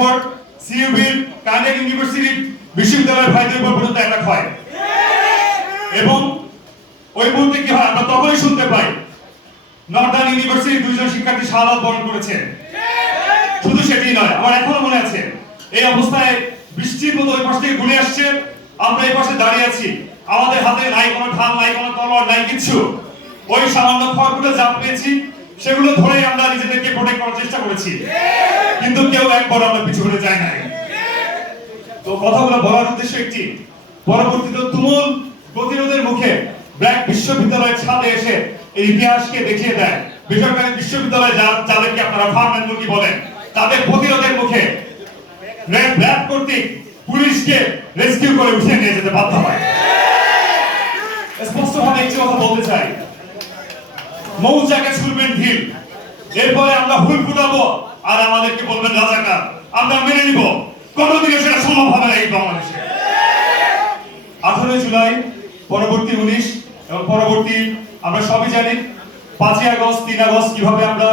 পর সিইউবির Canadian university বিশ্ববিদ্যালয়ের ভাইদের উপর পর্যন্ত অ্যাটাক হয় এবং ওই মুহূর্তে কি হয় আমরা তখনই শুনতে পাই নর্দার্ন ইউনিভার্সিটির দুইজন শিক্ষার্থী শাহাদাত বরণ করেছে। শুধু সেটি নয়, আমার এখনো মনে আছে এই অবস্থায় বৃষ্টির মতো ওই পাশ থেকে ঘুরে আসছে, আমরা এই পাশে দাঁড়িয়ে আছি, আমাদের হাতে নাই কোনো ঢাল, নাই কোনো তলোয়ার, নাই কিছু। ওই সামান্য খড়গুলো যা পেয়েছি সেগুলো ধরে আমরা নিজেদেরকে প্রোটেক্ট করার চেষ্টা করেছি, কিন্তু কেউ একবার আমরা পিছু হতে যায় নাই। তো কথাগুলো বলার উদ্দেশ্য একটি, পরবর্তীতে তুমুল প্রতিরোধের মুখে ব্র্যাক বিশ্ববিদ্যালয়ের ছাদে এসে এই ইতিহাসকে দেখিয়ে দেয় বেসরকারি বিশ্ববিদ্যালয় যাদেরকে আপনারা ফার্ম অ্যান্ড মুরগি বলেন, তাদের প্রতিরোধের মুখে র্যাব কর্তৃক পুলিশকে রেস্কিউ করে উঠিয়ে নিয়ে যেতে বাধ্য হয়। স্পষ্টভাবে একটি কথা বলতে চাই, মৌচাকে ছুড়বেন ঢিল, এরপরে আমরা হুল ফুটাবো আর আমাদেরকে বলবেন রাজাকার, আমরা মেনে নিব। কোনোদিনও সেটা সম্ভব হবে না এই বাংলাদেশে। 18 জুলাই পরবর্তী 19 এবং পরবর্তী আমরা সবই জানি 5ই আগস্ট 3 আগস্ট কিভাবে আমরা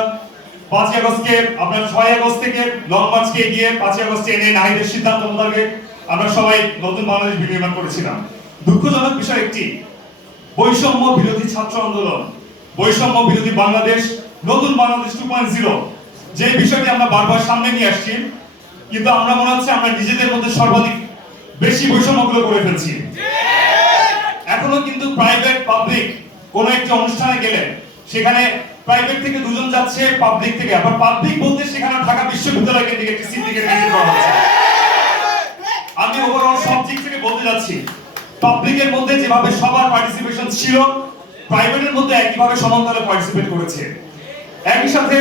5ই আগস্টকে আমরা 6 আগস্ট থেকে লং মার্চকে গিয়ে 5ই আগস্টে এনে নাহিদের সিদ্ধান্ত মোতাবেক আমরা সবাই নতুন বাংলাদেশ বিনির্মাণ করেছিলাম। দুঃখজনক বিষয় একটি, বৈষম্য বিরোধী ছাত্র আন্দোলন, বৈষম্য বিরোধী বাংলাদেশ, নতুন বাংলাদেশ 2.0 যে বিষয়টি আমরা বারবার সামনে নিয়ে আসছি, কিন্তু আমরা মনে হচ্ছে আমরা নিজেদের মধ্যে সর্বাধিক বেশি বৈষম্যগুলো করে ফেলছি। এখনো কিন্তু প্রাইভেট পাবলিক কোন একটি অনুষ্ঠানে গেলে সেখানে প্রাইভেট থেকে দুজন যাচ্ছে, পাবলিক থেকে, আবার পাবলিক বলতে সেখানে ঢাকা বিশ্ববিদ্যালয় কেন্দ্রিক একটি সিন্ডিকেট মেনটেন করা হচ্ছে। আমি ওভারঅল সব দিক থেকে বলতে যাচ্ছি, পাবলিকের মধ্যে যেভাবে সবার পার্টিসিপেশন ছিল, প্রাইভেটের মধ্যে একইভাবে সমানতালে পার্টিসিপেট করেছে। একই সাথে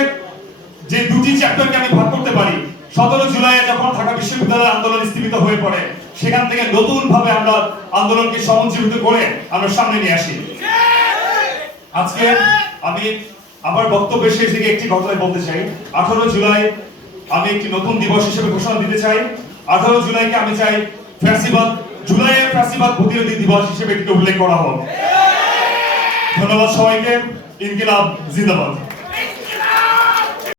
যে দুটি চ্যাপ্টারকে আমি ভাগ করতে পারি, 17 জুলাই যখন ঢাকা বিশ্ববিদ্যালয়ের আন্দোলন স্থগিত হয়ে পড়ে, সেখান থেকে নতুন ভাবে আমরা আন্দোলনকে সমঞ্জীবিত করে আমরা সামনে নিয়ে আসি। আজকে আমি আমার বক্তব্যের শেষ দিকে একটি কথাই বলতে চাই, 18 জুলাই আমি একটি নতুন দিবস হিসেবে ঘোষণা দিতে চাই। 18 জুলাইকে আমি চাই ফ্যাসিবাদ, জুলাইয়ের ফ্যাসিবাদ প্রতিরোধী দিবস হিসেবে এটিকে উল্লেখ করা হোক। ধন্যবাদ সবাইকে। ইনকিলাব জিন্দাবাদ।